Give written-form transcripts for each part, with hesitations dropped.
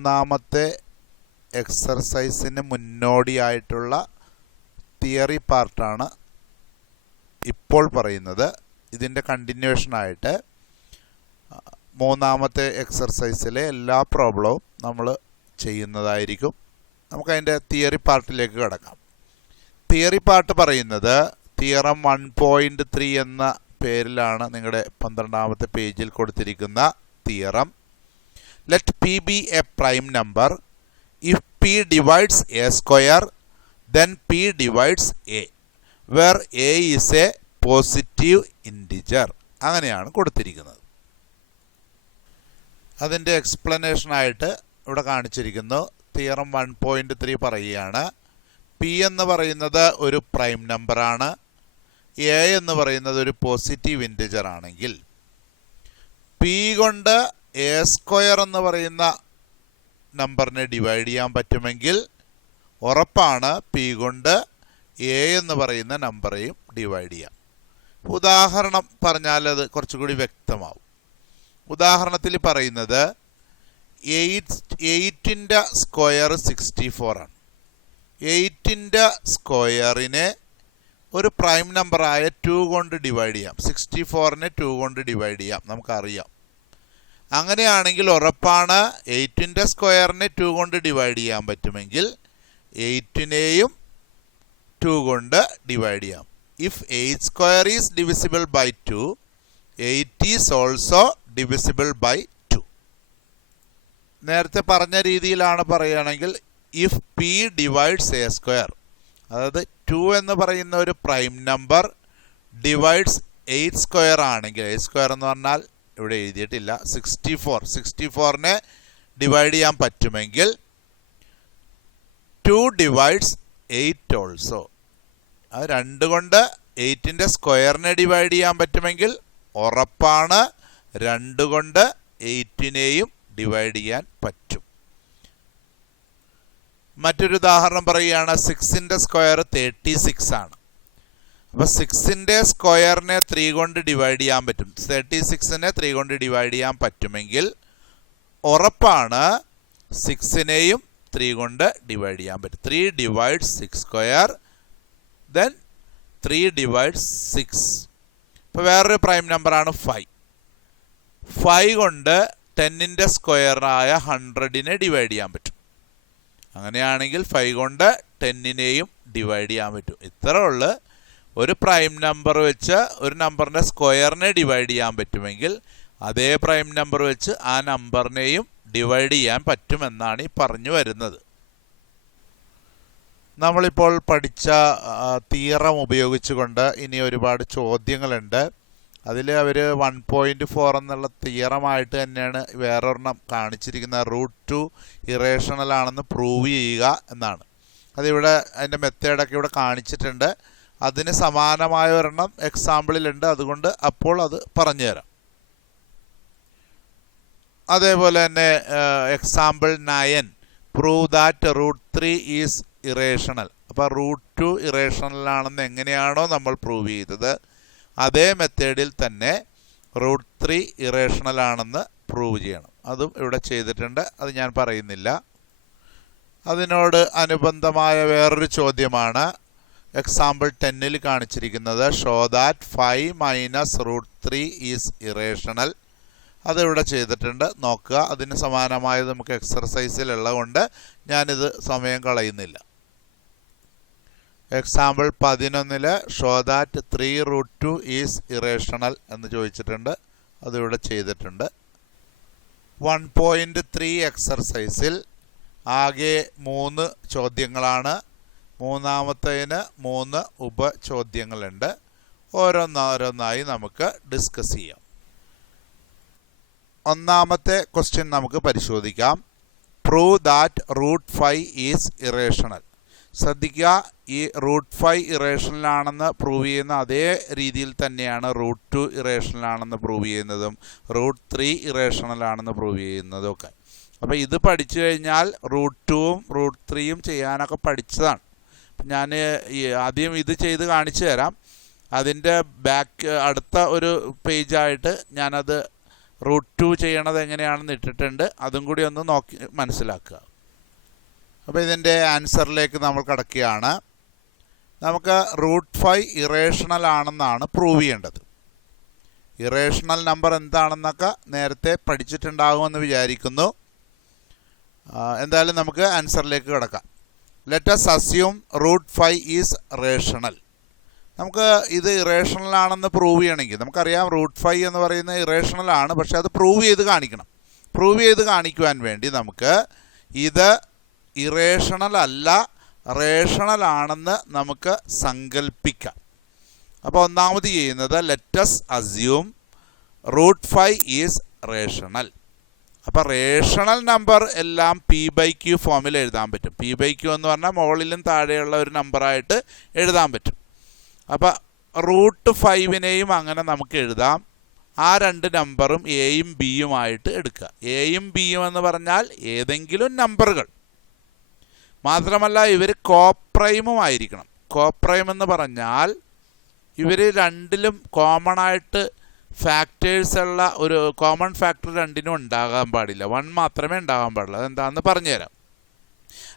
മൂന്നാമത്തെ എക്സർസൈസിന് മുന്നോടിയായിട്ടുള്ള തിയറി പാർട്ടാണ് ഇപ്പോൾ പറയുന്നത്. ഇതിൻ്റെ കണ്ടിന്യൂഷനായിട്ട് മൂന്നാമത്തെ എക്സർസൈസിലെ എല്ലാ പ്രോബ്ലവും നമ്മൾ ചെയ്യുന്നതായിരിക്കും. നമുക്കതിൻ്റെ തിയറി പാർട്ടിലേക്ക് കിടക്കാം. തിയറി പാർട്ട് പറയുന്നത് തിയറം 1.3 എന്ന പേരിലാണ് നിങ്ങളുടെ 12ാമത്തെ പേജിൽ കൊടുത്തിരിക്കുന്ന theorem. Let P B A prime number if p divides a square then p divides a where a is a positive integer. അങ്ങനെയാണ് കൊടുത്തിരിക്കുന്നത്. അതിൻ്റെ എക്സ്പ്ലനേഷനായിട്ട് ഇവിടെ കാണിച്ചിരിക്കുന്നു. തിയറം 1.3 പറയുകയാണ്, പി എന്ന് പറയുന്നത് ഒരു പ്രൈം നമ്പറാണ്, എ എന്ന് പറയുന്നത് ഒരു പോസിറ്റീവ് ഇൻറ്റിജർ ആണെങ്കിൽ പി കൊണ്ട് എ സ്ക്വയർ എന്ന് പറയുന്ന നമ്പറിനെ ഡിവൈഡ് ചെയ്യാൻ പറ്റുമെങ്കിൽ ഉറപ്പാണ് പി കൊണ്ട് എ എന്ന് പറയുന്ന നമ്പറേയും ഡിവൈഡ് ചെയ്യാം. ഉദാഹരണം പറഞ്ഞാൽ അത് കുറച്ചുകൂടി വ്യക്തമാവും. ഉദാഹരണത്തിൽ പറയുന്നത് 8ൻ്റെ സ്ക്വയർ 64 ആണ്. 8ൻ്റെ സ്ക്വയറിനെ ഒരു പ്രൈം നമ്പറായ 2 കൊണ്ട് ഡിവൈഡ് ചെയ്യാം. 64നെ 2 കൊണ്ട് ഡിവൈഡ് ചെയ്യാം, നമുക്കറിയാം. അങ്ങനെയാണെങ്കിൽ ഉറപ്പാണ് 8ൻ്റെ സ്ക്വയറിനെ 2 കൊണ്ട് ഡിവൈഡ് ചെയ്യാൻ പറ്റുമെങ്കിൽ 8നെയും 2 കൊണ്ട് ഡിവൈഡ് ചെയ്യാം. If 8 square is divisible by 2, 8 is also divisible by 2. നേരത്തെ പറഞ്ഞ രീതിയിലാണ് പറയുകയാണെങ്കിൽ if p divides a square, അതായത് 2 എന്ന് പറയുന്ന ഒരു പ്രൈം നമ്പർ ഡിവൈഡ്സ് 8 സ്ക്വയർ ആണെങ്കിൽ, 8 സ്ക്വയർ എന്ന് പറഞ്ഞാൽ ഇവിടെ എഴുതിയിട്ടില്ല, 64നെ ഡിവൈഡ് ചെയ്യാൻ പറ്റുമെങ്കിൽ 2 ഡിവൈഡ്സ് 8 ഓൾസോ. അത് 2 കൊണ്ട് 8ൻ്റെ സ്ക്വയറിനെ ഡിവൈഡ് ചെയ്യാൻ പറ്റുമെങ്കിൽ ഉറപ്പാണ് 2 കൊണ്ട് 8നെയും ഡിവൈഡ് ചെയ്യാൻ പറ്റും. മറ്റൊരു ഉദാഹരണം പറയുകയാണ്, 6ൻ്റെ സ്ക്വയർ 36 ആണ്. അപ്പോൾ 6ൻ്റെ സ്ക്വയറിനെ 3 കൊണ്ട് ഡിവൈഡ് ചെയ്യാൻ പറ്റും. 36നെ 3 കൊണ്ട് ഡിവൈഡ് ചെയ്യാൻ പറ്റുമെങ്കിൽ ഉറപ്പാണ് 6നെയും 3 കൊണ്ട് ഡിവൈഡ് ചെയ്യാൻ പറ്റും. 3 ഡിവൈഡ്സ് 6 സ്ക്വയർ, ദെൻ 3 ഡിവൈഡ്സ് 6. ഇപ്പോൾ വേറൊരു പ്രൈം നമ്പറാണ് 5. 5 കൊണ്ട് 10ൻ്റെ സ്ക്വയറായ 100നെ ഡിവൈഡ് ചെയ്യാൻ പറ്റും. അങ്ങനെയാണെങ്കിൽ 5 കൊണ്ട് 10നെയും ഡിവൈഡ് ചെയ്യാൻ പറ്റും. ഇത്ര ഉള്ളു. ഒരു പ്രൈം നമ്പർ വെച്ച് ഒരു നമ്പറിൻ്റെ സ്ക്വയറിനെ ഡിവൈഡ് ചെയ്യാൻ പറ്റുമെങ്കിൽ അതേ പ്രൈം നമ്പർ വെച്ച് ആ നമ്പറിനെയും ഡിവൈഡ് ചെയ്യാൻ പറ്റുമെന്നാണ് ഈ പറഞ്ഞു വരുന്നത്. നമ്മളിപ്പോൾ പഠിച്ച തിയറം ഉപയോഗിച്ചുകൊണ്ട് ഇനി ഒരുപാട് ചോദ്യങ്ങളുണ്ട്. അതിൽ അവർ 1.4 എന്നുള്ള തിയറമായിട്ട് തന്നെയാണ് വേറൊരെണ്ണം കാണിച്ചിരിക്കുന്ന √2 ഇറേഷണൽ ആണെന്ന് പ്രൂവ് ചെയ്യുക എന്നാണ്. അതിവിടെ അതിൻ്റെ മെത്തേഡൊക്കെ ഇവിടെ കാണിച്ചിട്ടുണ്ട്. അതിന് സമാനമായ ഒരെണ്ണം എക്സാമ്പിളിലുണ്ട്, അതുകൊണ്ട് അപ്പോൾ അത് പറഞ്ഞു തരാം. അതേപോലെ തന്നെ example 9 prove that √3 is irrational. അപ്പോൾ √2 ഇറേഷണൽ ആണെന്ന് എങ്ങനെയാണോ നമ്മൾ പ്രൂവ് ചെയ്തത് അതേ മെത്തേഡിൽ തന്നെ √3 ഇറേഷണൽ ആണെന്ന് പ്രൂവ് ചെയ്യണം. അതും ഇവിടെ ചെയ്തിട്ടുണ്ട്, അത് ഞാൻ പറയുന്നില്ല. അതിനോട് അനുബന്ധമായ വേറൊരു ചോദ്യമാണ് എക്സാമ്പിൾ 10ൽ കാണിച്ചിരിക്കുന്നത്. Show that 5 minus √3 is irrational. അതിവിടെ ചെയ്തിട്ടുണ്ട്, നോക്കുക. അതിന് സമാനമായത് നമുക്ക് എക്സർസൈസിലുള്ളത് കൊണ്ട് ഞാനിത് സമയം കളയുന്നില്ല. എക്സാമ്പിൾ 11ൽ ഷോ ദാറ്റ് 3√2 ഈസ് ഇറേഷണൽ എന്ന് ചോദിച്ചിട്ടുണ്ട്, അതിവിടെ ചെയ്തിട്ടുണ്ട്. 1.3 എക്സർസൈസിൽ ആകെ 3 ചോദ്യങ്ങളാണ്. മൂന്നാമത്തേന് 3 ഉപചോദ്യങ്ങളുണ്ട്. ഓരോന്നോരോന്നായി നമുക്ക് ഡിസ്കസ് ചെയ്യാം. ഒന്നാമത്തെ ക്വസ്റ്റ്യൻ നമുക്ക് പരിശോധിക്കാം. Prove that √5 is irrational. ശ്രദ്ധിക്കുക, ഈ √5 ഇറേഷണൽ ആണെന്ന് പ്രൂവ് ചെയ്യുന്ന അതേ രീതിയിൽ തന്നെയാണ് √2 ഇറേഷണൽ ആണെന്ന് പ്രൂവ് ചെയ്യുന്നതും √3 ഇറേഷണൽ ആണെന്ന് പ്രൂവ് ചെയ്യുന്നതും ഒക്കെ. അപ്പോൾ ഇത് പഠിച്ചു കഴിഞ്ഞാൽ √2ഉം √3യും ചെയ്യാനൊക്കെ പഠിച്ചതാണ്. ഞാൻ ആദ്യം ഇത് ചെയ്ത് കാണിച്ചു തരാം. അതിൻ്റെ അടുത്ത ഒരു പേജായിട്ട് ഞാനത് √2 ചെയ്യണത് എങ്ങനെയാണെന്ന് ഇട്ടിട്ടുണ്ട്. അതും കൂടി ഒന്ന് നോക്കി മനസ്സിലാക്കുക. അപ്പോൾ ഇതിൻ്റെ ആൻസറിലേക്ക് നമ്മൾ കടക്കുകയാണ്. നമുക്ക് √5 ഇറേഷണൽ ആണെന്നാണ് പ്രൂവ് ചെയ്യേണ്ടത്. ഇറേഷണൽ നമ്പർ എന്താണെന്നൊക്കെ നേരത്തെ പഠിച്ചിട്ടുണ്ടാകുമെന്ന് വിചാരിക്കുന്നു. എന്തായാലും നമുക്ക് ആൻസറിലേക്ക് കിടക്കാം. Let us assume √5 is rational. നമുക്ക് ഇത് ഇറേഷണൽ ആണെന്ന് പ്രൂവ് ചെയ്യണമെങ്കിൽ നമുക്കറിയാം √5 എന്ന് പറയുന്നത് ഇറേഷണൽ ആണ്. പക്ഷെ അത് പ്രൂവ് ചെയ്ത് കാണിക്കണം. പ്രൂവ് ചെയ്ത് കാണിക്കുവാൻ വേണ്ടി നമുക്ക് ഇത് ഇറേഷണൽ അല്ല റേഷണൽ ആണെന്ന് നമുക്ക് സങ്കല്പിക്കാം. അപ്പോൾ ഒന്നാമത് ചെയ്യുന്നത് let us assume √5 is rational. അപ്പോൾ റേഷണൽ നമ്പർ എല്ലാം P/Q ഫോമിൽ എഴുതാൻ പറ്റും. P/Q എന്ന് പറഞ്ഞാൽ മുകളിലും താഴെയുള്ള ഒരു നമ്പറായിട്ട് എഴുതാൻ പറ്റും. അപ്പോൾ √5നെയും അങ്ങനെ നമുക്ക് എഴുതാം. ആ രണ്ട് നമ്പറും എയും ബിയും ആയിട്ട് എടുക്കുക. എയും ബിയും എന്ന് പറഞ്ഞാൽ ഏതെങ്കിലും നമ്പറുകൾ. മാത്രമല്ല ഇവർ കോപ്രൈമും ആയിരിക്കണം. കോപ്രൈം എന്ന് പറഞ്ഞാൽ ഇവർ രണ്ടിലും കോമൺ ആയിട്ട് ഫാക്ടേഴ്സ് ഉള്ള ഒരു കോമൺ ഫാക്ടർ രണ്ടിനും ഉണ്ടാകാൻ പാടില്ല. 1 മാത്രമേ ഉണ്ടാകാൻ പാടുള്ളൂ. അതെന്താണെന്ന് പറഞ്ഞുതരാം.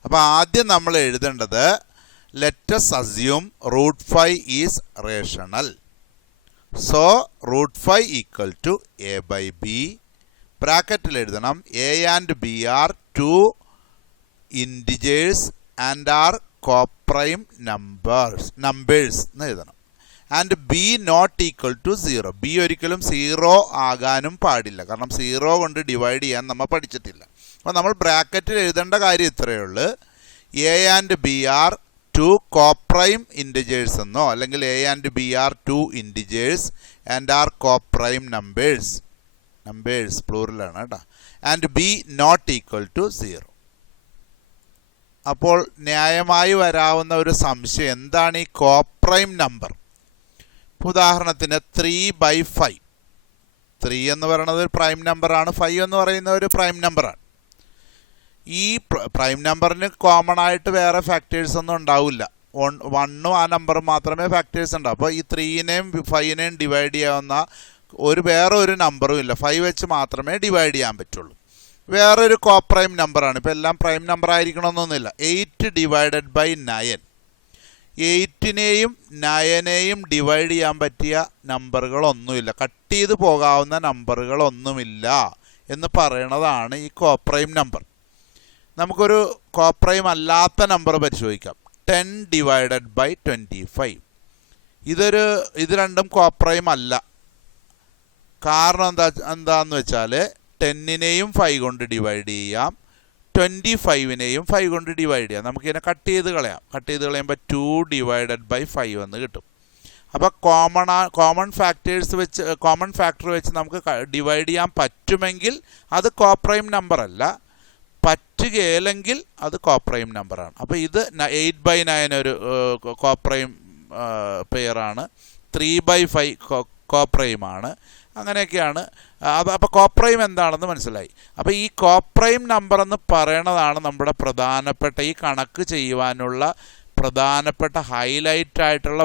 അപ്പോൾ ആദ്യം നമ്മൾ എഴുതേണ്ടത് let us assume √5 is rational. So √5 equal to a/b. ബ്രാക്കറ്റിൽ എഴുതണം a and b are 2 integers and are coprime numbers എന്ന് എഴുതണം. And b not equal to 0. B ഒരിക്കലും 0 ആകാനും പാടില്ല. കാരണം 0 കൊണ്ട് ഡിവൈഡ് ചെയ്യാൻ നമ്മൾ പഠിച്ചിട്ടില്ല. അപ്പോൾ നമ്മൾ ബ്രാക്കറ്റിൽ എഴുതേണ്ട കാര്യം ഇത്രയേ ഉള്ളൂ. A and b are 2 coprime integers എന്നോ അല്ലെങ്കിൽ a and b are 2 integers and are coprime numbers പ്ലൂറലാണ് കേട്ടോ. And b not equal to 0. അപ്പോൾ ന്യായമായി വരാവുന്ന ഒരു സംശയം, എന്താണ് ഈ കോപ്രൈം നമ്പർ? ഉദാഹരണത്തിന് 3/5. 3 എന്ന് പറയുന്നത് ഒരു പ്രൈം നമ്പറാണ്. 5 എന്ന് പറയുന്ന ഒരു പ്രൈം നമ്പറാണ്. ഈ പ്രൈം നമ്പറിന് കോമൺ ആയിട്ട് വേറെ ഫാക്ടേഴ്സ് ഒന്നും ഉണ്ടാവില്ല. 1ഉം ആ നമ്പർ മാത്രമേ ഫാക്ടേഴ്സ് ഉണ്ടാവും. അപ്പോൾ ഈ 3നെയും 5നെയും ഡിവൈഡ് ചെയ്യാവുന്ന വേറെ ഒരു നമ്പറും ഇല്ല. 5 വെച്ച് മാത്രമേ ഡിവൈഡ് ചെയ്യാൻ പറ്റുള്ളൂ. വേറൊരു കോപ്രൈം നമ്പറാണ്. ഇപ്പോൾ എല്ലാം പ്രൈം നമ്പർ ആയിരിക്കണമെന്നൊന്നുമില്ല. 8 ഡിവൈഡഡ് ബൈ 9. 8നെയും 9നെയും ഡിവൈഡ് ചെയ്യാൻ പറ്റിയ നമ്പറുകളൊന്നുമില്ല. കട്ട് ചെയ്ത് പോകാവുന്ന നമ്പറുകളൊന്നുമില്ല എന്ന് പറയണതാണ് ഈ കോപ്രൈം നമ്പർ. നമുക്കൊരു കോപ്രൈം അല്ലാത്ത നമ്പർ പരിശോധിക്കാം. 10 ഡിവൈഡഡ് ബൈ 25. ഇത് രണ്ടും കോപ്രൈം അല്ല. കാരണം എന്താന്ന് വെച്ചാൽ 10നെയും 5 കൊണ്ട് ഡിവൈഡ് ചെയ്യാം, 25നെയും 5 കൊണ്ട് ഡിവൈഡ് ചെയ്യാം. നമുക്കിതിനെ കട്ട് ചെയ്ത് കളയുമ്പോൾ 2 ഡിവൈഡഡ് ബൈ 5 എന്ന് കിട്ടും. അപ്പോൾ കോമൺ ഫാക്ടർ വെച്ച് നമുക്ക് ഡിവൈഡ് ചെയ്യാൻ പറ്റുമെങ്കിൽ അത് കോപ്രൈം നമ്പർ അല്ല. പറ്റുകയില്ലെങ്കിൽ അത് കോപ്രൈം നമ്പറാണ്. അപ്പോൾ ഇത് 8/9 ഒരു കോപ്രൈം പെയറാണ്. 3/5 കോപ്രൈമാണ്. അങ്ങനെയൊക്കെയാണ്. അപ്പോൾ കോപ്രൈം എന്താണെന്ന് മനസ്സിലായി. അപ്പോൾ ഈ കോപ്രൈം നമ്പർ എന്ന് പറയണതാണ് നമ്മുടെ പ്രധാനപ്പെട്ട ഈ കണക്ക് ചെയ്യുവാനുള്ള പ്രധാനപ്പെട്ട ഹൈലൈറ്റ് ആയിട്ടുള്ള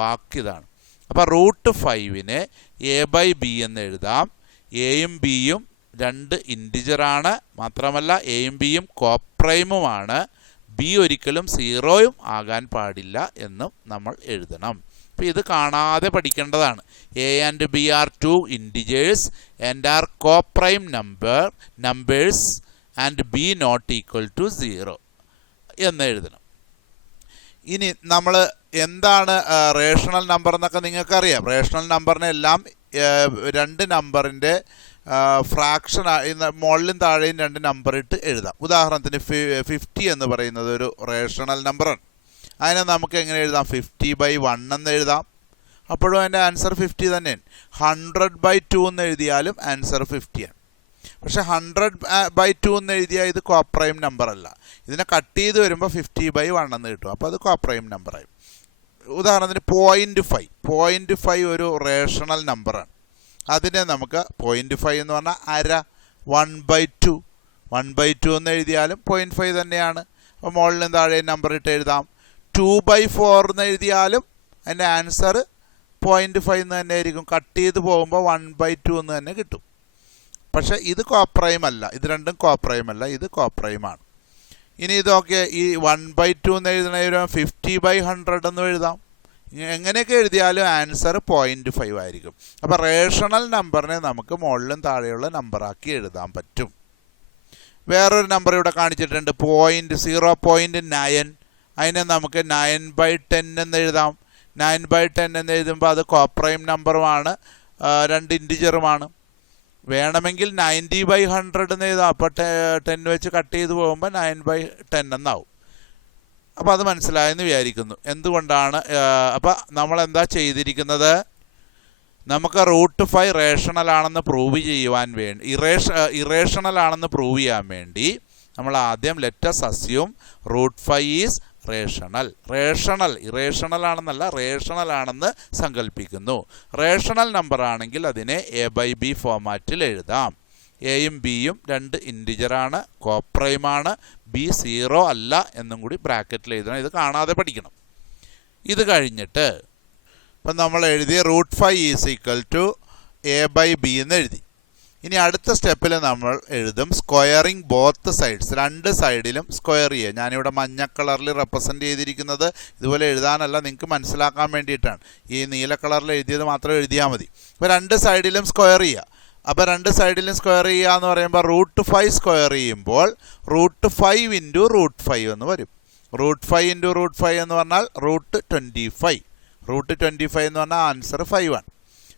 വാക്കിതാണ്. അപ്പോൾ √5നെ a/b എന്ന് എഴുതാം. എയും ബിയും 2 ഇൻറ്റിജറാണ്. മാത്രമല്ല എയും ബിയും കോപ്രൈമുമാണ്. ബി ഒരിക്കലും 0 ആകാൻ പാടില്ല എന്നും നമ്മൾ എഴുതണം. അപ്പോൾ ഇത് കാണാതെ പഠിക്കേണ്ടതാണ്. A and b are 2 integers and are coprime numbers and b not equal to 0 എന്ന് എഴുതണം. ഇനി നമ്മൾ എന്താണ് റേഷണൽ നമ്പർ എന്നൊക്കെ നിങ്ങൾക്കറിയാം. റേഷണൽ നമ്പറിനെല്ലാം 2 നമ്പറിൻ്റെ ഫ്രാക്ഷൻ മുകളിലും താഴെയും 2 നമ്പർ ഇട്ട് എഴുതാം. ഉദാഹരണത്തിന് 50 എന്ന് പറയുന്നത് ഒരു റേഷണൽ നമ്പറാണ്. അതിനെ നമുക്ക് എങ്ങനെ എഴുതാം? 50/1 എന്ന് എഴുതാം. അപ്പോഴും അതിൻ്റെ ആൻസർ 50 തന്നെയാണ്. 100/2 എന്ന് എഴുതിയാലും ആൻസർ 50ആണ്. പക്ഷേ 100/2 എന്ന് എഴുതിയാൽ ഇത് കോപ്രൈം നമ്പർ അല്ല. ഇതിനെ കട്ട് ചെയ്ത് വരുമ്പോൾ 50/1 എന്ന് കിട്ടും. അപ്പോൾ അത് കോപ്രൈം നമ്പറായി. ഉദാഹരണത്തിന് 0.5 ഒരു റേഷണൽ നമ്പറാണ്. അതിനെ നമുക്ക് 0.5 എന്ന് പറഞ്ഞാൽ അര, 1/2 എന്ന് എഴുതിയാലും 0.5 തന്നെയാണ്. അപ്പോൾ മുകളിലും താഴെ നമ്പർ ഇട്ട് എഴുതാം. 2/4 എന്ന് എഴുതിയാലും അതിൻ്റെ ആൻസർ 0.5 എന്ന് തന്നെ ആയിരിക്കും. കട്ട് ചെയ്ത് പോകുമ്പോൾ 1/2 എന്ന് തന്നെ കിട്ടും. പക്ഷേ ഇത് കോപ്രൈം അല്ല, ഇത് രണ്ടും കോപ്രൈം അല്ല, ഇത് കോപ്രൈമാണ്. ഇനി ഇതൊക്കെ ഈ 1/2 എന്ന് എഴുതണ 50/100 എന്ന് എഴുതാം. എങ്ങനെയൊക്കെ എഴുതിയാലും ആൻസർ 0.5 ആയിരിക്കും. അപ്പോൾ റേഷണൽ നമ്പറിനെ നമുക്ക് മുകളിലും താഴെയുള്ള നമ്പറാക്കി എഴുതാൻ പറ്റും. വേറൊരു നമ്പർ ഇവിടെ കാണിച്ചിട്ടുണ്ട് 0.9. അതിനെ നമുക്ക് 9/10 എന്ന് എഴുതാം. 9/10 എന്ന് എഴുതുമ്പോൾ അത് കോപ്രൈം നമ്പറുമാണ്, 2 ഇൻറ്റിജറുമാണ്. വേണമെങ്കിൽ 90/100 എന്ന് എഴുതാം. അപ്പോൾ 10 വെച്ച് കട്ട് ചെയ്ത് പോകുമ്പോൾ 9/10 എന്നാവും. അപ്പോൾ അത് മനസ്സിലായെന്ന് വിചാരിക്കുന്നു. എന്തുകൊണ്ടാണ് അപ്പോൾ നമ്മളെന്താ ചെയ്തിരിക്കുന്നത്? നമുക്ക് √5 റേഷണൽ ആണെന്ന് പ്രൂവ് ചെയ്യുവാൻ വേണ്ടി, ഇറേഷണൽ ആണെന്ന് പ്രൂവ് ചെയ്യാൻ വേണ്ടി നമ്മൾ ആദ്യം let's assume √5 is rational. Irrational ആണെന്നല്ല, റേഷണൽ ആണെന്ന് സങ്കല്പിക്കുന്നു. റേഷണൽ നമ്പർ ആണെങ്കിൽ അതിനെ A/B ഫോമാറ്റിൽ എഴുതാം. എയും ബിയും 2 ഇൻറ്റിജറാണ്, കോപ്രൈമാണ്. ബി 0 അല്ല എന്നും കൂടി ബ്രാക്കറ്റിൽ എഴുതണം. ഇത് കാണാതെ പഠിക്കണം. ഇത് കഴിഞ്ഞിട്ട് ഇപ്പം നമ്മൾ എഴുതി √5 ഈസ് ഈക്വൽ ടു A/B എന്ന് എഴുതി. ഇനി അടുത്ത സ്റ്റെപ്പിൽ നമ്മൾ എഴുതും സ്ക്വയറിങ് ബോത്ത് സൈഡ്സ്. 2 സൈഡിലും സ്ക്വയർ ചെയ്യുക. ഞാനിവിടെ മഞ്ഞ കളറിൽ റെപ്രസെൻറ്റ് ചെയ്തിരിക്കുന്നത് ഇതുപോലെ എഴുതാനല്ല, നിങ്ങൾക്ക് മനസ്സിലാക്കാൻ വേണ്ടിയിട്ടാണ്. ഈ നീല കളറിൽ എഴുതിയത് മാത്രം എഴുതിയാൽ മതി. അപ്പോൾ 2 സൈഡിലും സ്ക്വയർ ചെയ്യുക. അപ്പോൾ 2 സൈഡിലും സ്ക്വയർ ചെയ്യുക എന്ന് പറയുമ്പോൾ √5 സ്ക്വയർ ചെയ്യുമ്പോൾ √5 ഇൻറ്റു √5 എന്ന് വരും. √5 ഇൻറ്റു √5 എന്ന് പറഞ്ഞാൽ √25. √25 എന്ന് പറഞ്ഞാൽ ആൻസർ 5 ആണ്.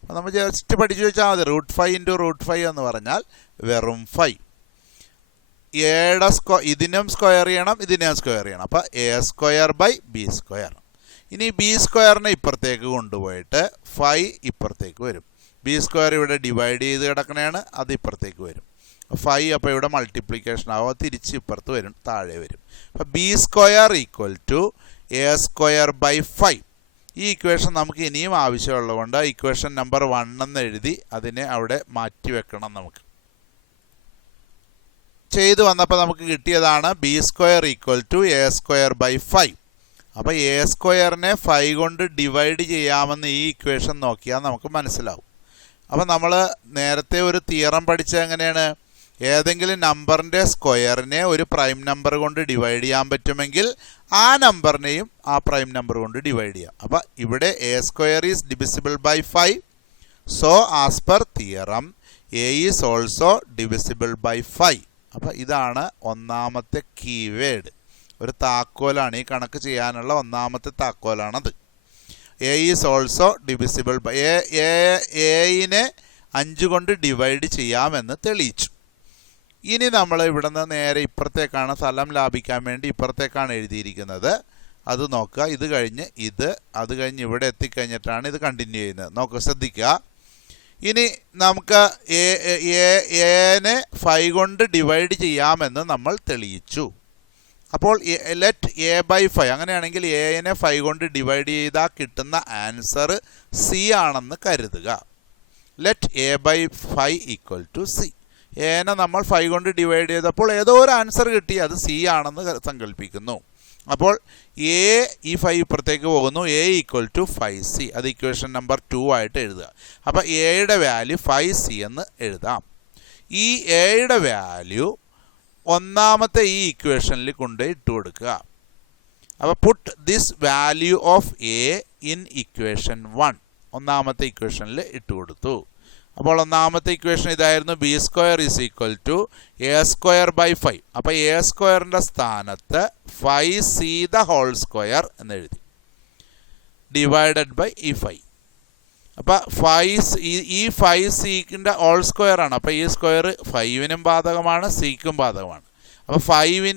അപ്പോൾ നമ്മൾ ജസ്റ്റ് പഠിച്ചു വെച്ചാൽ മതി. √5 ഇൻറ്റു √5 എന്ന് പറഞ്ഞാൽ വെറും 5. ഇതിനും സ്ക്വയർ ചെയ്യണം, ഇതിനും സ്ക്വയർ ചെയ്യണം. അപ്പോൾ A²/B². ഇനി B² ഇപ്പുറത്തേക്ക് കൊണ്ടുപോയിട്ട് 5 ഇപ്പുറത്തേക്ക് വരും. B² ഇവിടെ ഡിവൈഡ് ചെയ്ത് കിടക്കണതാണ്, അത് ഇപ്പുറത്തേക്ക് വരും. 5 അപ്പോൾ ഇവിടെ മൾട്ടിപ്ലിക്കേഷൻ ആവും, തിരിച്ച് ഇപ്പുറത്ത് വരും, താഴെ വരും. അപ്പോൾ B² ഈക്വൽ ടു A²/5. ഈ ഇക്വേഷൻ നമുക്ക് ഇനിയും ആവശ്യമുള്ളതുകൊണ്ട് ഇക്വേഷൻ നമ്പർ 1 എന്ന് എഴുതി അതിനെ അവിടെ മാറ്റി വെക്കണം. നമുക്ക് ചെയ്തു വന്നപ്പോൾ നമുക്ക് കിട്ടിയതാണ് B² ഈക്വൽ ടു A²/5. അപ്പോൾ A²നെ 5 കൊണ്ട് ഡിവൈഡ് ചെയ്യാമെന്ന് ഈ ഇക്വേഷൻ നോക്കിയാൽ നമുക്ക് മനസ്സിലാവും. അപ്പോൾ നമ്മൾ നേരത്തെ ഒരു തിയറം പഠിച്ചത് എങ്ങനെയാണ്? ഏതെങ്കിലും നമ്പറിൻ്റെ സ്ക്വയറിനെ ഒരു പ്രൈം നമ്പർ കൊണ്ട് ഡിവൈഡ് ചെയ്യാൻ പറ്റുമെങ്കിൽ ആ നമ്പറിനെയും ആ പ്രൈം നമ്പർ കൊണ്ട് ഡിവൈഡ് ചെയ്യാം. അപ്പോൾ ഇവിടെ A² is divisible by 5. So as per theorem A is also divisible by 5. അപ്പോൾ ഇതാണ് ഒന്നാമത്തെ കീവേഡ്. ഒരു താക്കോലാണ്, ഈ കണക്ക് ചെയ്യാനുള്ള ഒന്നാമത്തെ താക്കോലാണത്. A is also divisible by എനെ 5 കൊണ്ട് ഡിവൈഡ് ചെയ്യാമെന്ന് തെളിയിച്ചു. ഇനി നമ്മൾ ഇവിടെ നിന്ന് നേരെ ഇപ്പുറത്തേക്കാണ്, സ്ഥലം ലാഭിക്കാൻ വേണ്ടി ഇപ്പുറത്തേക്കാണ് എഴുതിയിരിക്കുന്നത്. അത് നോക്കുക. ഇത് കഴിഞ്ഞ് അത് കഴിഞ്ഞ് ഇവിടെ എത്തിക്കഴിഞ്ഞിട്ടാണ് ഇത് കണ്ടിന്യൂ ചെയ്യുന്നത്. നോക്കുക, ശ്രദ്ധിക്കുക. ഇനി നമുക്ക് എനെ 5 കൊണ്ട് ഡിവൈഡ് ചെയ്യാമെന്ന് നമ്മൾ തെളിയിച്ചു. അപ്പോൾ ലെറ്റ് A/5, അങ്ങനെയാണെങ്കിൽ എനെ 5 കൊണ്ട് ഡിവൈഡ് ചെയ്താൽ കിട്ടുന്ന ആൻസർ C ആണെന്ന് കരുതുക. Let A/5 equal to C. എനെ നമ്മൾ 5 കൊണ്ട് ഡിവൈഡ് ചെയ്തപ്പോൾ ഏതോ ഒരു ആൻസർ കിട്ടി, അത് C ആണെന്ന് സങ്കല്പിക്കുന്നു. അപ്പോൾ ഈ 5 ഇപ്പുറത്തേക്ക് പോകുന്നു. A equal to 5C. അത് ഇക്വേഷൻ നമ്പർ 2 ആയിട്ട് എഴുതുക. അപ്പോൾ എയുടെ വാല്യൂ 5C എന്ന് എഴുതാം. ഈ എയുടെ വാല്യൂ ഒന്നാമത്തെ ഈ ഇക്വേഷനിൽ കൊണ്ടുപോയി ഇട്ട് കൊടുക്കുക. അപ്പോൾ puttu this value of A in equation 1. ഒന്നാമത്തെ ഇക്വേഷനിൽ ഇട്ട് കൊടുത്തു. അപ്പോൾ ഒന്നാമത്തെ ഇക്വേഷൻ ഇതായിരുന്നു, B² is equal to A²/5. അപ്പോൾ A²ൻ്റെ സ്ഥാനത്ത് 5C ദ ഹോൾ സ്ക്വയർ എന്ന് എഴുതി, ഡിവൈഡഡ് ബൈ ഈ 5. അപ്പോൾ ഈ 5C ഹോൾ സ്ക്വയർ ആണ്. അപ്പോൾ ഈ സ്ക്വയർ 5നും ബാധകമാണ്, Cക്കും ബാധകമാണ്. അപ്പോൾ 5²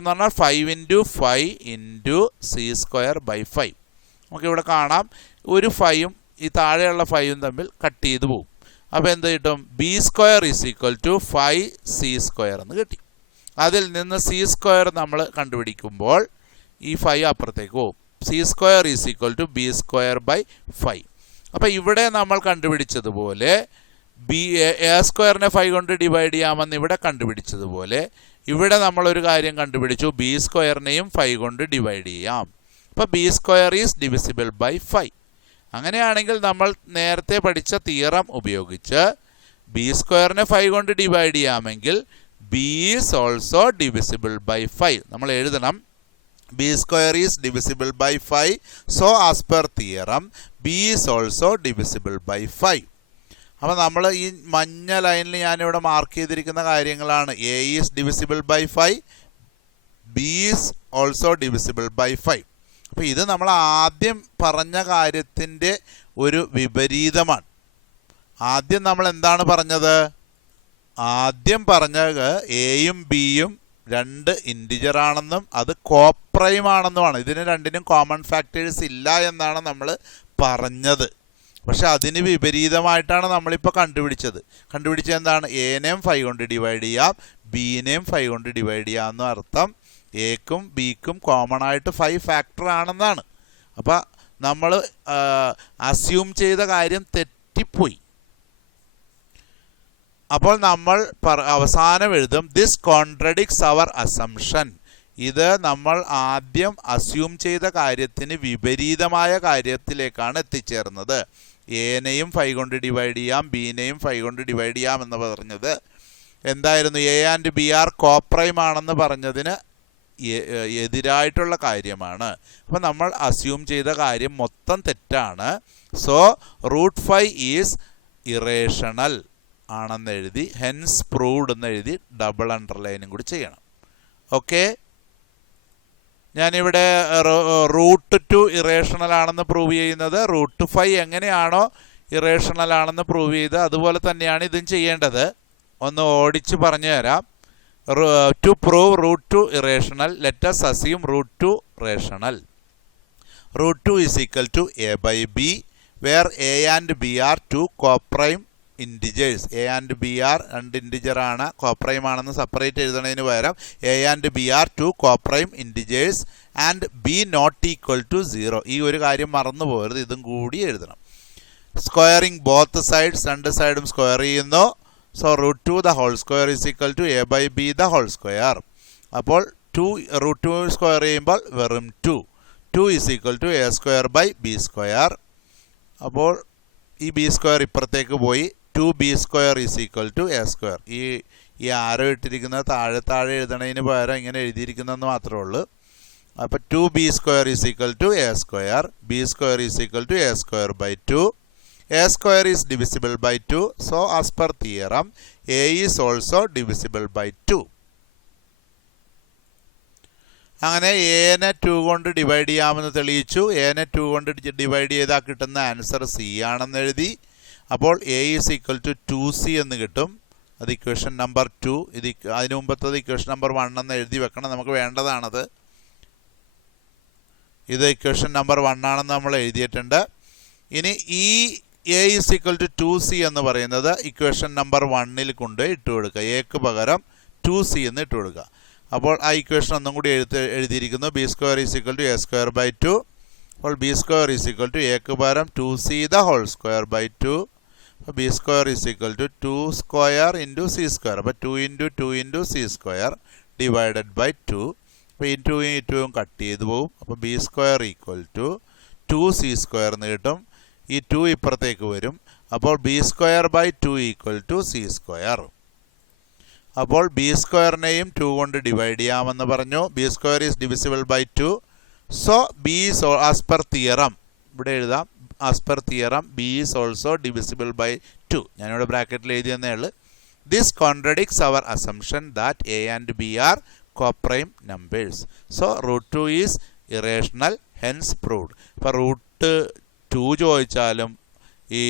എന്ന് പറഞ്ഞാൽ 5 ഇൻറ്റു 5 ഇൻറ്റു C²/5. നമുക്കിവിടെ കാണാം, ഒരു 5ഉം ഈ താഴെയുള്ള 5ഉം തമ്മിൽ കട്ട് ചെയ്ത് പോകും. അപ്പോൾ എന്ത് കിട്ടും? B² is equal to 5C² എന്ന് കിട്ടി. അതിൽ നിന്ന് C² നമ്മൾ കണ്ടുപിടിക്കുമ്പോൾ ഈ 5 അപ്പുറത്തേക്ക് പോകും. C² is equal to B²/5. അപ്പോൾ ഇവിടെ നമ്മൾ കണ്ടുപിടിച്ചതുപോലെ A²നെ 5 കൊണ്ട് ഡിവൈഡ് ചെയ്യാമെന്ന് ഇവിടെ കണ്ടുപിടിച്ചതുപോലെ ഇവിടെ നമ്മളൊരു കാര്യം കണ്ടുപിടിച്ചു, B²നെയും 5 കൊണ്ട് ഡിവൈഡ് ചെയ്യാം. അപ്പോൾ B² ഈസ് ഡിവിസിബിൾ ബൈ 5. അങ്ങനെയാണെങ്കിൽ നമ്മൾ നേരത്തെ പഠിച്ച തിയറം ഉപയോഗിച്ച് ബി സ്ക്വയറിനെ 5 കൊണ്ട് ഡിവൈഡ് ചെയ്യാമെങ്കിൽ b is also divisible by 5. നമ്മൾ എഴുതണം b square is divisible by 5. So as per theorem b is also divisible by 5. അപ്പോൾ നമ്മൾ ഈ മഞ്ഞ ലൈനിൽ ഞാനിവിടെ മാർക്ക് ചെയ്തിരിക്കുന്ന കാര്യങ്ങളാണ്. A is divisible by 5, b is also divisible by 5. അപ്പോൾ ഇത് നമ്മൾ ആദ്യം പറഞ്ഞ കാര്യത്തിൻ്റെ ഒരു വിപരീതമാണ്. ആദ്യം നമ്മൾ എന്താണ് പറഞ്ഞത്? ആദ്യം പറഞ്ഞത് എയും ബിയും രണ്ട് ഇൻറ്റിജർ ആണെന്നും അത് കോപ്രൈം ആണെന്നുമാണ്. ഇതിന് രണ്ടിനും കോമൺ ഫാക്ടേഴ്സ് ഇല്ല എന്നാണ് നമ്മൾ പറഞ്ഞത്. പക്ഷെ അതിന് വിപരീതമായിട്ടാണ് നമ്മളിപ്പോൾ കണ്ടുപിടിച്ചത് എന്താണ്? എനെയും 5 കൊണ്ട് ഡിവൈഡ് ചെയ്യാം, ബിനെയും 5 കൊണ്ട് ഡിവൈഡ് ചെയ്യാം എന്ന് അർത്ഥം. എക്കും ബിക്കും കോമൺ ആയിട്ട് 5 ഫാക്ടർ ആണെന്നാണ്. അപ്പോൾ നമ്മൾ അസ്യൂം ചെയ്ത കാര്യം തെറ്റിപ്പോയി. അപ്പോൾ നമ്മൾ അവസാനം എഴുതും ദിസ് കോൺട്രഡിക്ട്സ് അവർ അസംഷൻ. ഇത് നമ്മൾ ആദ്യം അസ്യൂം ചെയ്ത കാര്യത്തിന് വിപരീതമായ കാര്യത്തിലേക്കാണ് എത്തിച്ചേർന്നത്. എനെയും 5 കൊണ്ട് ഡിവൈഡ് ചെയ്യാം, ബിനെയും 5 കൊണ്ട് ഡിവൈഡ് ചെയ്യാം എന്ന് പറഞ്ഞത് എന്തായിരുന്നു? A and b are coprime ആണെന്ന് പറഞ്ഞതിന് എതിരായിട്ടുള്ള കാര്യമാണ്. അപ്പോൾ നമ്മൾ അസ്യൂം ചെയ്ത കാര്യം മൊത്തം തെറ്റാണ്. സോ √5 ഈസ് ഇറേഷണൽ ആണെന്ന് എഴുതി, ഹെൻസ് പ്രൂവ്ഡ് എന്ന് എഴുതി ഡബിൾ അണ്ടർലൈനും കൂടി ചെയ്യണം. ഓക്കെ, ഞാനിവിടെ √2 ഇറേഷണൽ ആണെന്ന് പ്രൂവ് ചെയ്യുന്നത്. √5 എങ്ങനെയാണോ ഇറേഷണൽ ആണെന്ന് പ്രൂവ് ചെയ്ത് അതുപോലെ തന്നെയാണ് ഇതും ചെയ്യേണ്ടത്. ഒന്ന് ഓടിച്ച് പറഞ്ഞു തരാം. To prove √2 irrational, let us assume √2 rational. √2 is equal to a by b, where a and b are two coprime integers. A and b are രണ്ട് ഇൻറ്റിജർ ആണ്, കോപ്രൈം ആണെന്ന് സെപ്പറേറ്റ് എഴുതുന്നതിന് പകരം a and b are two coprime integers and b not equal to 0. ഈ ഒരു കാര്യം മറന്നു പോകരുത്, ഇതും കൂടി എഴുതണം. സ്ക്വയറിംഗ് ബോത്ത് സൈഡ്സ്, രണ്ട് സൈഡും സ്ക്വയർ ചെയ്യുന്നു. So √2 the whole square is equal to a by b the whole square. അപ്പോൾ √2 സ്ക്വയർ ചെയ്യുമ്പോൾ വെറും 2 is equal to A square by b square. അപ്പോൾ ഈ ബി സ്ക്വയർ ഇപ്പുറത്തേക്ക് പോയി. 2b square is equal to A square. ഈ arrow ഇട്ടിരിക്കുന്നത് താഴെ എഴുതണതിന് പകരം ഇങ്ങനെ എഴുതിയിരിക്കുന്നതെന്ന് മാത്രമേ ഉള്ളൂ. അപ്പോൾ 2b square is equal to A square, b square is equal to A square by 2. A square is divisible by 2. So as per theorem a is also divisible by 2. അങ്ങനെ എനെ 2 കൊണ്ട് ഡിവൈഡ് ചെയ്യാമെന്ന് തെളിയിച്ചു. എനെ 2 കൊണ്ട് ഡിവൈഡ് ചെയ്താൽ കിട്ടുന്ന answer C ആണെന്ന് എഴുതി. അപ്പോൾ A is equal to 2c എന്ന് കിട്ടും. അത് ഇക്വേഷൻ നമ്പർ 2. അതിന് മുമ്പത്തത് ഇക്വേഷൻ നമ്പർ 1 എന്ന് എഴുതി വെക്കണം, നമുക്ക് വേണ്ടതാണത്. ഇത് ഇക്വേഷൻ നമ്പർ 1 ആണെന്ന് നമ്മൾ എഴുതിയിട്ടുണ്ട്. ഇനി ഈ A is equal to 2c എന്ന് പറയുന്നത് ഇക്വേഷൻ നമ്പർ 1 കൊണ്ട് ഇട്ട് കൊടുക്കുക. എക്ക് പകരം 2c എന്ന് ഇട്ട് കൊടുക്കുക. അപ്പോൾ ആ ഇക്വേഷൻ ഒന്നും കൂടി എഴുതിയിരിക്കുന്നു. B square is equal to A square by 2. അപ്പോൾ ബി സ്ക്വയർ ഈസ് ഈക്വൽ ടു എക്ക് പകരം 2c the whole square by 2. B square is equal to 2 square into c square. അപ്പോൾ 2 into 2 into c square divided by 2. അപ്പോൾ ഈ 2 cut ചെയ്ത് പോകും. അപ്പോൾ B square equal to 2c square എന്ന് കിട്ടും. ഈ 2 ഇപ്പുറത്തേക്ക് വരും. അപ്പോൾ B square by 2 equal to c square. അപ്പോൾ ബി സ്ക്വയറിനെയും 2 കൊണ്ട് ഡിവൈഡ് ചെയ്യാമെന്ന് പറഞ്ഞു. B square is divisible by 2. So b is as per theorem, ഇവിടെ എഴുതാം, as per theorem b is also divisible by 2. ഞാനിവിടെ ബ്രാക്കറ്റിൽ എഴുതി തന്നേ ഉള്ളൂ. This contradicts our assumption that a and b are coprime numbers. So √2 is irrational, hence proved. ഇപ്പോൾ √2 ചോദിച്ചാലും ഈ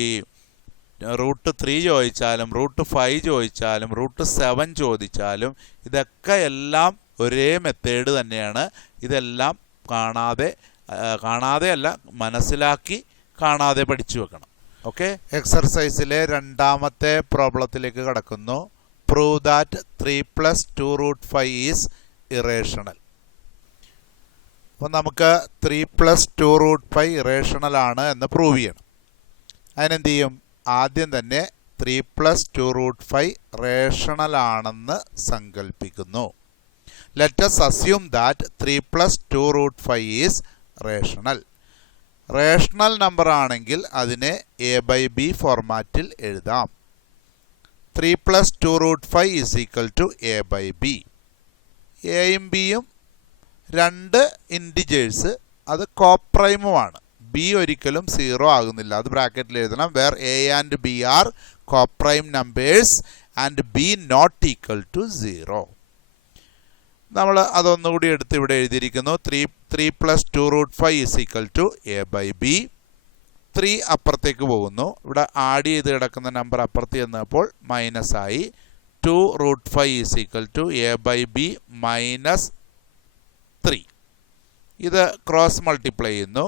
√3 ചോദിച്ചാലും √5 ചോദിച്ചാലും √7 ചോദിച്ചാലും ഇതൊക്കെ എല്ലാം ഒരേ മെത്തേഡ് തന്നെയാണ്. ഇതെല്ലാം കാണാതെ അല്ല, മനസ്സിലാക്കി കാണാതെ പഠിച്ചു വെക്കണം. ഓക്കെ, എക്സർസൈസിലെ രണ്ടാമത്തെ പ്രോബ്ലത്തിലേക്ക് കടക്കുന്നു. Prove that 3 + 2 √5 is irrational. അപ്പോൾ നമുക്ക് 3 + 2 √5 ഇറേഷണൽ ആണ് എന്ന് പ്രൂവ് ചെയ്യണം. അതിനെന്ത് ചെയ്യും? ആദ്യം തന്നെ 3 + 2 √5 റേഷണൽ ആണെന്ന് സങ്കല്പിക്കുന്നു. Let us assume that 3 + 2 √5 is rational. Rational number ആണെങ്കിൽ അതിനെ എ ബൈ ബി ഫോർമാറ്റിൽ എഴുതാം. 3 + 2√5 = a/b. എയും ബിയും രണ്ട് ഇൻറ്റിജേഴ്സ്, അത് കോപ്രൈമുമാണ്. ബി ഒരിക്കലും 0 ആകുന്നില്ല. അത് ബ്രാക്കറ്റിൽ എഴുതണം. Where a and b are coprime numbers and b not equal to 0. നമ്മൾ അതൊന്നുകൂടി എടുത്ത് ഇവിടെ എഴുതിയിരിക്കുന്നു. 3 + 2√5 = a/b. 3 അപ്പുറത്തേക്ക് പോകുന്നു. ഇവിടെ ആഡ് ചെയ്ത് കിടക്കുന്ന നമ്പർ അപ്പുറത്ത് ചെന്നപ്പോൾ മൈനസ് ആയി. 2√5 = a/b - 3. ഇത് ക്രോസ് മൾട്ടിപ്ലൈ ചെയ്യുന്നു.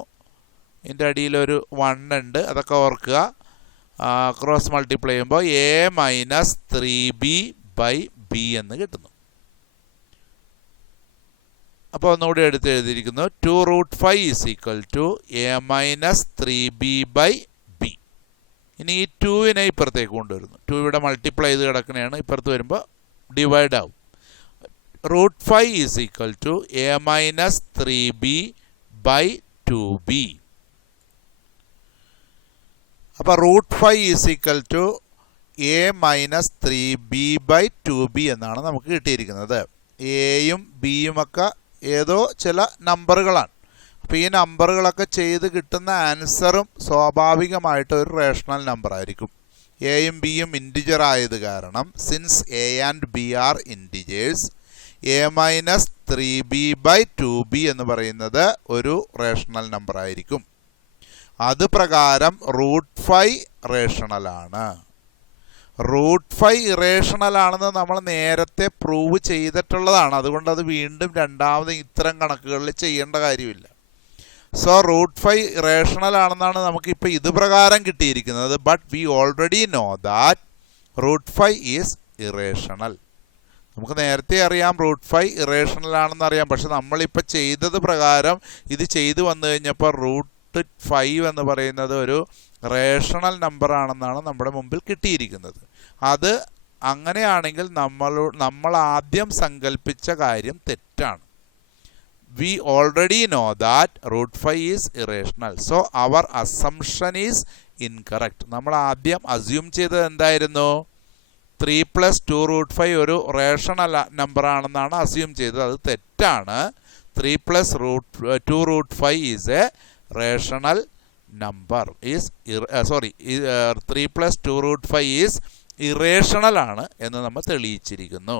ഇതിൻ്റെ അടിയിലൊരു 1 ഉണ്ട്, അതൊക്കെ ഓർക്കുക. ക്രോസ് മൾട്ടിപ്ലൈ ചെയ്യുമ്പോൾ a - 3b/b എന്ന് കിട്ടുന്നു. അപ്പോൾ ഒന്നുകൂടി എടുത്ത് എഴുതിയിരിക്കുന്നു. 2√5 a - 3b/b. ഇനി ഈ 2-നെ ഇപ്പുറത്തേക്ക് കൊണ്ടുവരുന്നു. 2 ഇവിടെ മൾട്ടിപ്ലൈ ചെയ്ത് കിടക്കുന്നതാണ്. ഇപ്പുറത്ത് വരുമ്പോൾ ഡിവൈഡ് ആവും. √5 a - 3b/2b. അപ്പോൾ √5 a - 3b/2b എന്നാണ് നമുക്ക് കിട്ടിയിരിക്കുന്നത്. എയും ബിയും ഒക്കെ ഏതോ ചില നമ്പറുകളാണ്. അപ്പോൾ ഈ നമ്പറുകളൊക്കെ ചെയ്ത് കിട്ടുന്ന ആൻസറും സ്വാഭാവികമായിട്ട് ഒരു റേഷണൽ നമ്പർ ആയിരിക്കും. എയും ബിയും ഇൻറ്റിജർ ആയത് കാരണം, since a and b are integers, a - 3b/2b എന്ന് പറയുന്നത് ഒരു റേഷണൽ നമ്പർ ആയിരിക്കും. അത് പ്രകാരം √5 റേഷണലാണ്. √5 ഇറേഷണൽ ആണെന്ന് നമ്മൾ നേരത്തെ പ്രൂവ് ചെയ്തിട്ടുള്ളതാണ്. അതുകൊണ്ട് അത് വീണ്ടും രണ്ടാമത് ഇത്തരം കണക്കുകളിൽ ചെയ്യേണ്ട കാര്യമില്ല. സോ √5 ഇറേഷണൽ ആണെന്നാണ് നമുക്കിപ്പോൾ ഇത് പ്രകാരം കിട്ടിയിരിക്കുന്നത്. But we already know that √5 is irrational. നമുക്ക് നേരത്തെ അറിയാം √5 ഇറേഷണൽ ആണെന്ന് അറിയാം. പക്ഷെ നമ്മളിപ്പോൾ ചെയ്തത് പ്രകാരം ഇത് ചെയ്തു വന്നു കഴിഞ്ഞപ്പോൾ √5 എന്ന് പറയുന്നത് ഒരു റേഷണൽ നമ്പർ ആണെന്നാണ് നമ്മുടെ മുമ്പിൽ കിട്ടിയിരിക്കുന്നത്. അത് അങ്ങനെയാണെങ്കിൽ നമ്മൾ ആദ്യം സങ്കല്പിച്ച കാര്യം തെറ്റാണ്. We already know that √5 is irrational. So our assumption is incorrect. നമ്മൾ ആദ്യം അസ്യൂം ചെയ്തത് എന്തായിരുന്നു? 3 + 2√5 ഒരു റേഷണൽ നമ്പർ ആണെന്നാണ് അസ്യൂം ചെയ്തത്. അത് തെറ്റാണ്. 3 + 2√5 is A rational number. 3 + 2√5 is irrational ആണ് എന്ന് നമ്മൾ തെളിയിച്ചിരിക്കുന്നു.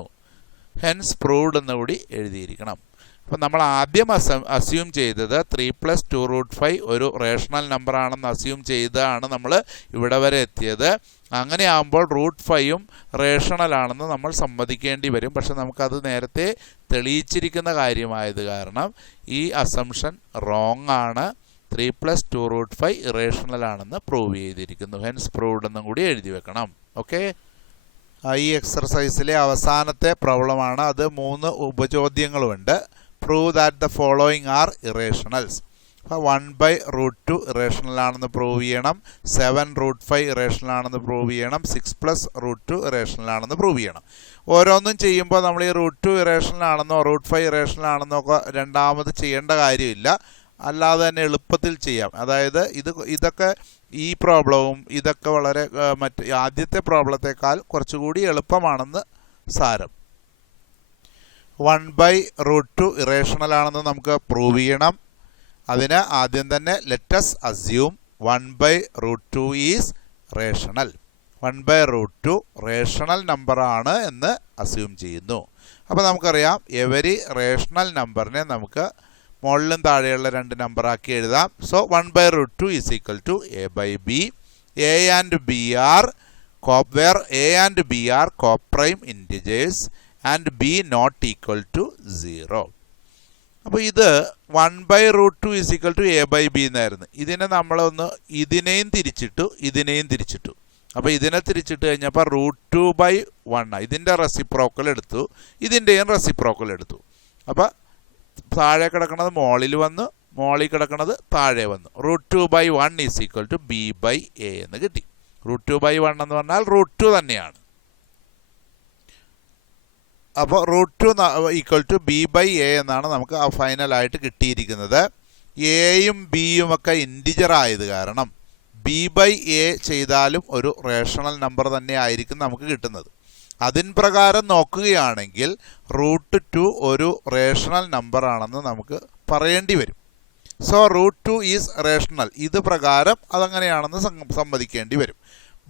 ഹെൻസ് പ്രൂവ്ഡ് എന്നുകൂടി എഴുതിയിരിക്കണം. അപ്പം നമ്മൾ ആദ്യം അസ്യൂം ചെയ്തത് 3 + 2√5 ഒരു റേഷണൽ നമ്പർ ആണെന്ന് അസ്യൂം ചെയ്താണ് നമ്മൾ ഇവിടെ വരെ എത്തിയത്. അങ്ങനെ ആകുമ്പോൾ √5ഉം റേഷണൽ ആണെന്ന് നമ്മൾ സമ്മതിക്കേണ്ടി വരും. പക്ഷെ നമുക്കത് നേരത്തെ തെളിയിച്ചിരിക്കുന്ന കാര്യമായത് കാരണം ഈ അസംഷൻ റോങ് ആണ്. 3 + 2√5 ഇറേഷണൽ ആണെന്ന് പ്രൂവ് ചെയ്തിരിക്കുന്നു. ഹെൻസ് പ്രൂവ്ഡ് എന്നും കൂടി എഴുതി വെക്കണം. ഓക്കെ, ഈ എക്സർസൈസിലെ അവസാനത്തെ പ്രോബ്ലമാണ്. അത് 3 ഉപചോദ്യങ്ങളുമുണ്ട്. Prove that the following are irrationals. അപ്പോൾ 1/√2 ഇറേഷണൽ ആണെന്ന് പ്രൂവ് ചെയ്യണം. 7√5 ഇറേഷണൽ ആണെന്ന് പ്രൂവ് ചെയ്യണം. 6 + √2 ഇറേഷണൽ ആണെന്ന് പ്രൂവ് ചെയ്യണം. ഓരോന്നും ചെയ്യുമ്പോൾ നമ്മൾ ഈ √2 ഇറേഷണൽ ആണെന്നോ √5 ഇറേഷണൽ ആണെന്നോ ഒക്കെ രണ്ടാമത് ചെയ്യേണ്ട കാര്യമില്ല. അല്ലാതെ തന്നെ എളുപ്പത്തിൽ ചെയ്യാം. അതായത് ഇതൊക്കെ ഈ പ്രോബ്ലവും ഇതൊക്കെ വളരെ ആദ്യത്തെ പ്രോബ്ലത്തെക്കാൾ കുറച്ചുകൂടി എളുപ്പമാണെന്ന് സാരം. 1/√2 ഇറേഷണൽ ആണെന്ന് നമുക്ക് പ്രൂവ് ചെയ്യണം. അതിന് ആദ്യം തന്നെ let's assume 1/√2 is rational. 1/√2 rational നമ്പറാണ് എന്ന് അസ്യൂം ചെയ്യുന്നു. അപ്പോൾ നമുക്കറിയാം എവരി റേഷണൽ നമ്പറിനെ നമുക്ക് മുകളിലും താഴെയുള്ള 2 നമ്പറാക്കി എഴുതാം. So 1/√2 = a/b. a and b are where a and b are coprime integers and b not equal to 0. അപ്പോൾ ഇത് 1/√2 = a/b എന്നായിരുന്നു. ഇതിനെ നമ്മളൊന്ന് ഇതിനെയും തിരിച്ചിട്ടു. അപ്പോൾ ഇതിനെ തിരിച്ചിട്ട് കഴിഞ്ഞപ്പോൾ √2/1 ഇതിൻ്റെ റെസിപ്രോക്കൽ എടുത്തു, ഇതിൻ്റെയും റെസിപ്രോക്കൽ എടുത്തു. അപ്പോൾ താഴെ കിടക്കുന്നത് മുകളിൽ വന്നു, മുകളിൽ കിടക്കുന്നത് താഴെ വന്നു. √2/1 = b/a എന്ന് കിട്ടി. √2/1 എന്ന് പറഞ്ഞാൽ √2 തന്നെയാണ്. അപ്പോൾ √2 = b/a എന്നാണ് നമുക്ക് ഫൈനലായിട്ട് കിട്ടിയിരിക്കുന്നത്. എയും ബിയും ഒക്കെ ഇൻറ്റിജർ ആയത് കാരണം ബി ബൈ എ ചെയ്താലും ഒരു റേഷണൽ നമ്പർ തന്നെ ആയിരിക്കും നമുക്ക് കിട്ടുന്നത്. അതിൻ പ്രകാരം നോക്കുകയാണെങ്കിൽ √2 ഒരു റേഷണൽ നമ്പർ ആണെന്ന് നമുക്ക് പറയേണ്ടി വരും. So √2 is rational. ഇത് പ്രകാരം അതങ്ങനെയാണെന്ന് സമ്മതിക്കേണ്ടി വരും.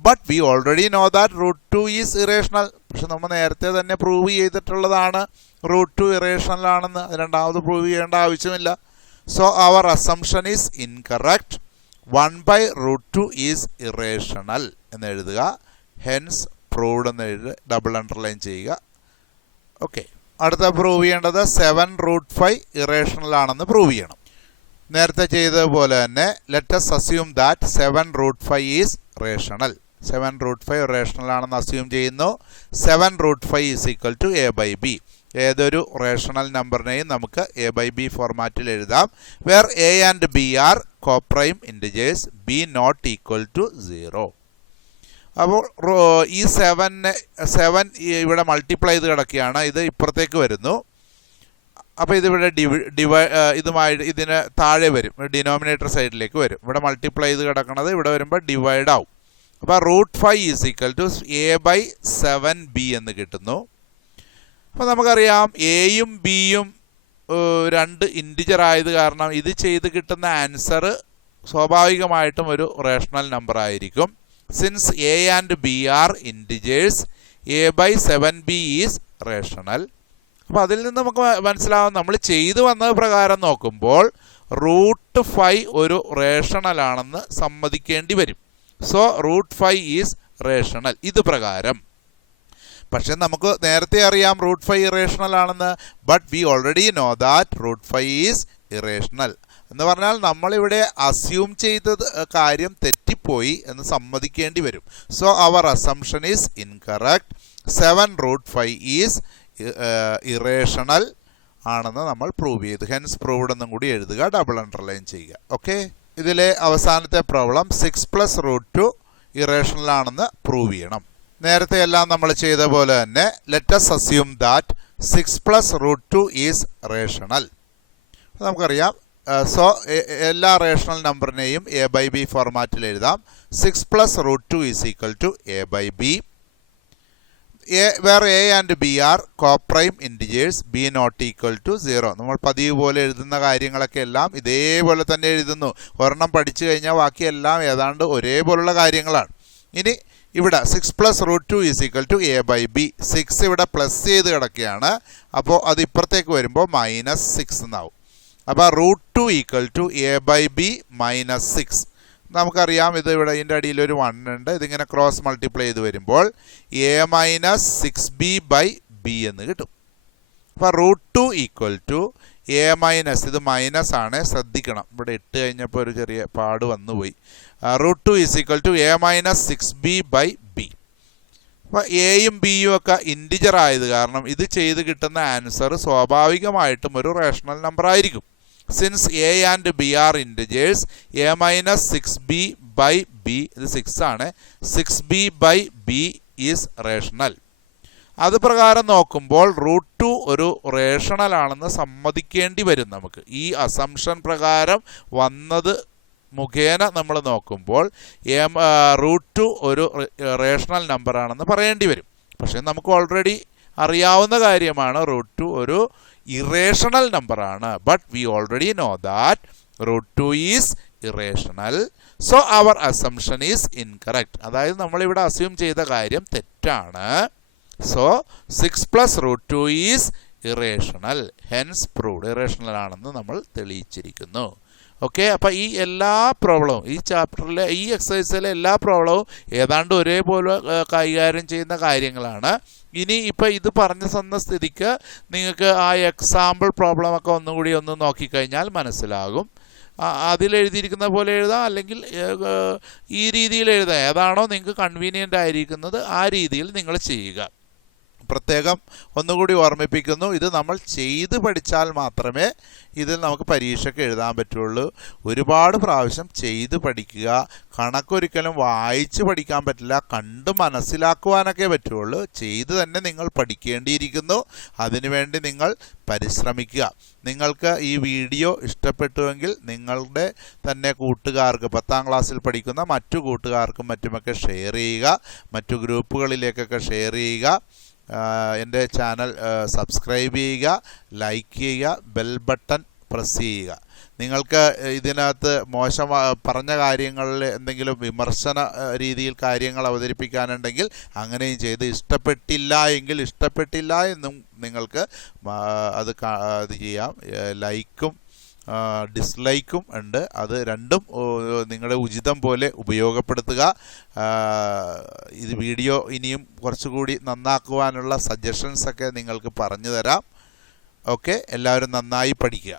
But we already know that √2 is irrational. പക്ഷെ നമ്മൾ നേരത്തെ തന്നെ പ്രൂവ് ചെയ്തിട്ടുള്ളതാണ് √2 ഇറേഷണൽ ആണെന്ന്. അത് രണ്ടാമത് പ്രൂവ് ചെയ്യേണ്ട ആവശ്യമില്ല. So our assumption is incorrect. 1/√2 is irrational എന്ന് എഴുതുക. ഹെൻസ് പ്രൂവ്ഡ് എന്ന് എഴുതി ഡബിൾ അണ്ടർലൈൻ ചെയ്യുക. ഓക്കെ, അടുത്ത പ്രൂവ് ചെയ്യേണ്ടത് 7√5 ഇറേഷണൽ ആണെന്ന് പ്രൂവ് ചെയ്യണം. നേരത്തെ ചെയ്തതുപോലെ തന്നെ let us assume that 7√5 is rational. 7√5 rational ആണെന്ന് അസ്യൂം ചെയ്യുന്നു. 7√5 ഈസ് ഈക്വൽ ടു a/b. ഏതൊരു റേഷണൽ നമ്പറിനെയും നമുക്ക് a/b ഫോർമാറ്റിൽ എഴുതാം. Where a and b are coprime integers, b not equal to 0. അപ്പോൾ ഈ 7 ഇവിടെ മൾട്ടിപ്ലൈ ചെയ്ത് കിടക്കുകയാണ്. ഇത് ഇപ്പുറത്തേക്ക് വരുന്നു. അപ്പോൾ ഇതിവിടെ ഇതിന് താഴെ വരും, ഡിനോമിനേറ്റർ സൈഡിലേക്ക് വരും. ഇവിടെ മൾട്ടിപ്ലൈ ചെയ്ത് കിടക്കുന്നത് ഇവിടെ വരുമ്പോൾ ഡിവൈഡ് ആവും. അപ്പോൾ √5 ഈസ് ഈക്വൽ ടു a/7b എന്ന് കിട്ടുന്നു. അപ്പോൾ നമുക്കറിയാം എയും ബിയും രണ്ട് ഇൻറ്റിജർ ആയത് കാരണം ഇത് ചെയ്ത് കിട്ടുന്ന ആൻസർ സ്വാഭാവികമായിട്ടും ഒരു റേഷണൽ നമ്പർ ആയിരിക്കും. Since a and b are integers, a/7b is rational. അപ്പോൾ അതിൽ നിന്ന് നമുക്ക് മനസ്സിലാവും നമ്മൾ ചെയ്തു വന്നത് പ്രകാരം നോക്കുമ്പോൾ √5 ഒരു റേഷണൽ ആണെന്ന് സമ്മതിക്കേണ്ടി വരും. സോ √5 ഈസ് റേഷണൽ ഇത് പ്രകാരം. പക്ഷെ നമുക്ക് നേരത്തെ അറിയാം √5 ഇറേഷണൽ ആണെന്ന്. But we already know that √5 is irrational എന്ന് പറഞ്ഞാൽ നമ്മളിവിടെ അസ്യൂം ചെയ്തത് കാര്യം തെറ്റിപ്പോയി എന്ന് സമ്മതിക്കേണ്ടി വരും. So our assumption is incorrect. 7√5 is irrational ആണെന്ന് നമ്മൾ പ്രൂവ് ചെയ്തു. ഹെൻസ് പ്രൂവ്ഡ് എന്നും കൂടി എഴുതുക, ഡബിൾ അണ്ടർലൈൻ ചെയ്യുക. ഓക്കെ, ഇതിലെ അവസാനത്തെ പ്രോബ്ലം 6+√2 ഇറേഷണൽ ആണെന്ന് പ്രൂവ് ചെയ്യണം. നേരത്തെ എല്ലാം നമ്മൾ ചെയ്ത പോലെ തന്നെ let us assume that 6+√2 is rational. നമുക്കറിയാം. സോ എല്ലാ റേഷണൽ നമ്പറിനെയും a/b ഫോർമാറ്റിൽ എഴുതാം. 6+√2 is equal to a/b. Where a and b are coprime integers, b not equal to 0. നമ്മൾ പതിവ് പോലെ എഴുതുന്ന കാര്യങ്ങളൊക്കെ എല്ലാം ഇതേപോലെ തന്നെ എഴുതുന്നു. ഒരെണ്ണം പഠിച്ചു കഴിഞ്ഞാൽ ബാക്കിയെല്ലാം ഏതാണ്ട് ഒരേപോലുള്ള കാര്യങ്ങളാണ്. ഇനി ഇവിടെ 6+√2 ഈസ് ഈക്വൽ ടു a/b. 6 ഇവിടെ പ്ലസ് ചെയ്ത് കിടക്കുകയാണ്. അപ്പോൾ അത് ഇപ്പുറത്തേക്ക് വരുമ്പോൾ -6 എന്നാവും. അപ്പോൾ √2 ഈക്വൽ ടു a/b -6. നമുക്കറിയാം ഇത് ഇവിടെ ഇതിൻ്റെ അടിയിൽ ഒരു 1 ഉണ്ട്. ഇതിങ്ങനെ ക്രോസ് മൾട്ടിപ്ലൈ ചെയ്ത് വരുമ്പോൾ a-6b/b എന്ന് കിട്ടും. അപ്പോൾ √2 ഈക്വൽ ടു ഇത് മൈനസ് ആണ്, ശ്രദ്ധിക്കണം. ഇവിടെ ഇട്ട് കഴിഞ്ഞപ്പോൾ ഒരു ചെറിയ പാട് വന്നുപോയി. √2 ഈസ് ഈക്വൽ ടു a-6b/b. അപ്പോൾ എയും ബിയും ഒക്കെ ഇൻറ്റിജർ ആയത് കാരണം ഇത് ചെയ്ത് കിട്ടുന്ന ആൻസർ സ്വാഭാവികമായിട്ടും ഒരു റേഷണൽ നമ്പർ ആയിരിക്കും. Since a and b are integers, a-6b/b ഇത് 6 ആണ്. 6b/b is rational. അത് പ്രകാരം നോക്കുമ്പോൾ √2 ഒരു റേഷണൽ ആണെന്ന് സമ്മതിക്കേണ്ടി വരും നമുക്ക്. ഈ അസംഷൻ പ്രകാരം വന്നത് മുഖേന നമ്മൾ നോക്കുമ്പോൾ √2 ഒരു റേഷണൽ നമ്പർ ആണെന്ന് പറയേണ്ടി വരും. പക്ഷേ നമുക്ക് ഓൾറെഡി അറിയാവുന്ന കാര്യമാണ് √2 ഒരു ഇറേഷണൽ നമ്പർ ആണ്. But we already know that √2 is irrational. So our assumption is incorrect. അതായത് നമ്മളിവിടെ അസ്യൂം ചെയ്ത കാര്യം തെറ്റാണ്. So 6+√2 is irrational. Hence proved irrational ആണെന്ന് നമ്മൾ തെളിയിച്ചിരിക്കുന്നു. ഓക്കെ, അപ്പോൾ ഈ എല്ലാ പ്രോബ്ലവും ഈ ചാപ്റ്ററിലെ ഈ എക്സസൈസിലെ എല്ലാ പ്രോബ്ലവും ഏതാണ്ട് ഒരേപോലെ കൈകാര്യം ചെയ്യുന്ന കാര്യങ്ങളാണ്. ഇനി ഇപ്പോൾ ഇത് പറഞ്ഞു തന്ന സ്ഥിതിക്ക് നിങ്ങൾക്ക് ആ എക്സാമ്പിൾ പ്രോബ്ലമൊക്കെ ഒന്നുകൂടി ഒന്ന് നോക്കിക്കഴിഞ്ഞാൽ മനസ്സിലാകും. അതിലെഴുതിയിരിക്കുന്ന പോലെ എഴുതാം, അല്ലെങ്കിൽ ഈ രീതിയിൽ എഴുതാം. ഏതാണോ നിങ്ങൾക്ക് കൺവീനിയൻ്റ് ആയിരിക്കുന്നത് ആ രീതിയിൽ നിങ്ങൾ ചെയ്യുക. പ്രത്യേകം ഒന്നുകൂടി ഓർമ്മിപ്പിക്കുന്നു, ഇത് നമ്മൾ ചെയ്ത് പഠിച്ചാൽ മാത്രമേ ഇതിൽ നമുക്ക് പരീക്ഷയ്ക്ക് എഴുതാൻ പറ്റുള്ളൂ. ഒരുപാട് പ്രാവശ്യം ചെയ്ത് പഠിക്കുക. കണക്കൊരിക്കലും വായിച്ച് പഠിക്കാൻ പറ്റില്ല, കണ്ട് മനസ്സിലാക്കുവാനൊക്കെ പറ്റുള്ളൂ. ചെയ്ത് തന്നെ നിങ്ങൾ പഠിക്കേണ്ടിയിരിക്കുന്നു. അതിനുവേണ്ടി നിങ്ങൾ പരിശ്രമിക്കുക. നിങ്ങൾക്ക് ഈ വീഡിയോ ഇഷ്ടപ്പെട്ടുവെങ്കിൽ നിങ്ങളുടെ തന്നെ കൂട്ടുകാർക്ക്, 10ാം ക്ലാസ്സിൽ പഠിക്കുന്ന മറ്റു കൂട്ടുകാർക്കും മറ്റുമൊക്കെ ഷെയർ ചെയ്യുക. മറ്റു ഗ്രൂപ്പുകളിലേക്കൊക്കെ ഷെയർ ചെയ്യുക. എൻ്റെ ചാനൽ സബ്സ്ക്രൈബ് ചെയ്യുക, ലൈക്ക് ചെയ്യുക, ബെൽ ബട്ടൺ പ്രസ് ചെയ്യുക. നിങ്ങൾക്ക് ഇതിനകത്ത് മോശം പറഞ്ഞ കാര്യങ്ങളിൽ എന്തെങ്കിലും വിമർശന രീതിയിൽ കാര്യങ്ങൾ അവതരിപ്പിക്കാനുണ്ടെങ്കിൽ അങ്ങനെയും ചെയ്ത്, ഇഷ്ടപ്പെട്ടില്ല എന്നും നിങ്ങൾക്ക് അത് ചെയ്യാം. ലൈക്കും ഡിസ്ലൈക്കും ഉണ്ട്. അത് രണ്ടും നിങ്ങളുടെ ഉചിതം പോലെ ഉപയോഗപ്പെടുത്തുക. ഇത് വീഡിയോ ഇനിയും കുറച്ചുകൂടി നന്നാക്കുവാനുള്ള സജഷൻസൊക്കെ നിങ്ങൾക്ക് പറഞ്ഞു തരാം. ഓക്കെ, എല്ലാവരും നന്നായി പഠിക്കുക.